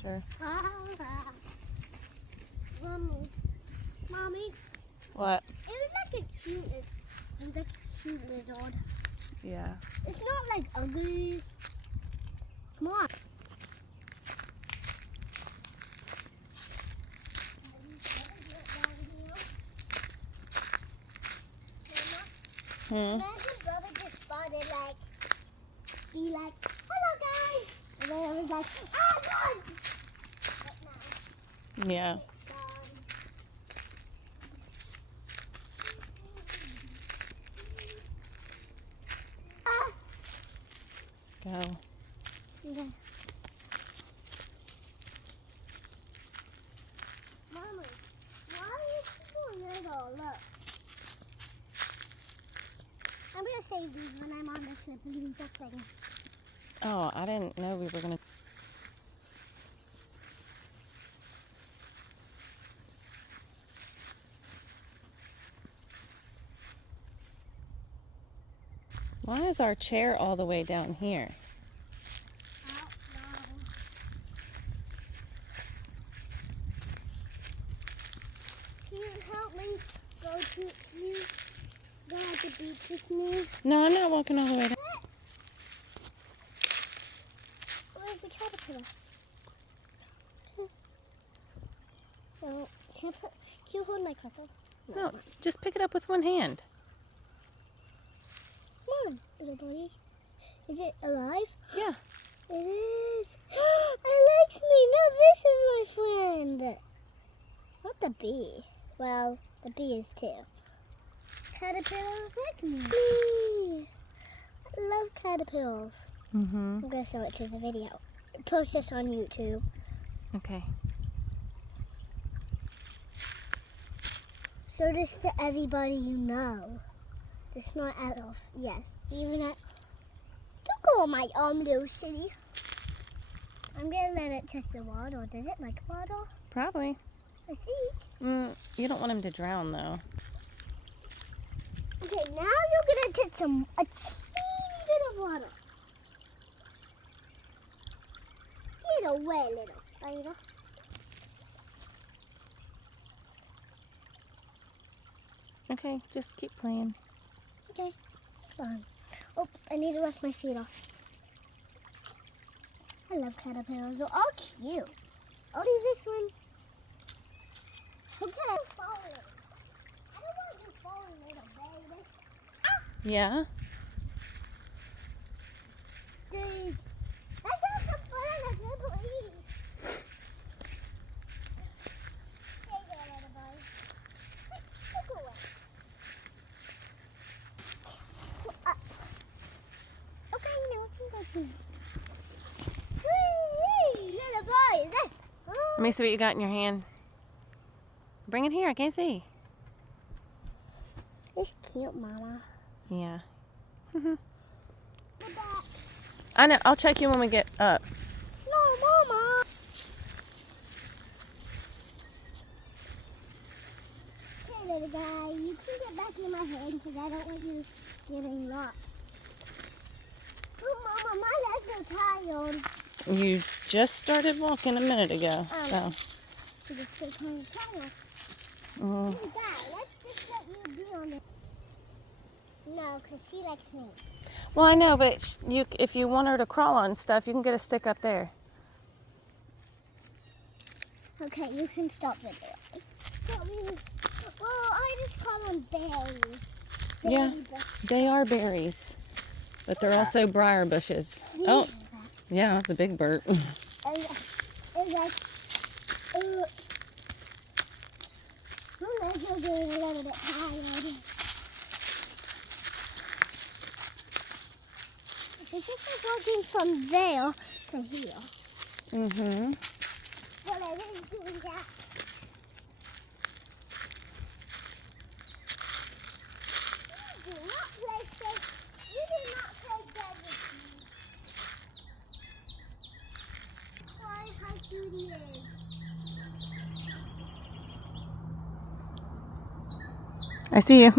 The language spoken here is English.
sure. Mommy. What? It was like a cute lizard. Yeah. It's not like ugly. Come on. Imagine Bubba just spotted be like, hello guys. And then I was like, run! But now, Yeah. Go. Okay. Mommy, why are you so little? Look. I'm going to save these when I'm on the slippery thing. Oh, I didn't know we were going to. Why is our chair all the way down here? Can you help me go at the beach with me? No, I'm not walking all the way down. Where's the caterpillar? No, can you hold my cup? No, just pick it up with one hand. Come on, little buddy. Is it alive? Yeah. It is. It likes me. No, this is my friend. Not the bee. Well, the bee is too. Caterpillars like me. I love caterpillars. Mm-hmm. I'm going to show it to the video. Post this on YouTube. Okay. Show this to everybody you know. The smart elf. Yes. Even at... Don't go on my little city. I'm going to let it touch the water. Does it like water? Probably. I see. You don't want him to drown, though. Okay, now you're going to touch a teeny bit of water. Get away, little spider. Okay, just keep playing. Okay, fine. Oh, I need to wash my feet off. I love caterpillars. They're all cute. I'll do this one. Okay. I don't want you falling, little baby. Yeah? Dude, that's not so fun. I can't believe. Stay there, little boy. Look away. Okay, you know, let's go. Whee! Little boy, there. Let me see what you got in your hand. Bring it here. I can't see. It's cute, Mama. Yeah. Look I know. I'll check you when we get up. No, Mama. Okay, little guy, you can get back in my head because I don't want you getting lost. Oh, Mama, my legs are tired. You just started walking a minute ago, so. So just stay kind of tired. Mm. Little guy, let's just let you be on it. No, because she likes me. Well, I know, but if you want her to crawl on stuff, you can get a stick up there. Okay, you can stop the berries. Well, I just call them berries. Yeah. Baby berries. They are berries, but they're also briar bushes. Yeah. Oh, yeah, that's a big bird. It's like, my legs are getting a little bit tired. It's just like walking from there to here. Mm-hmm. But I didn't do that. You do not play safe. You do not play dead with me. Why, how cute he is. I see you.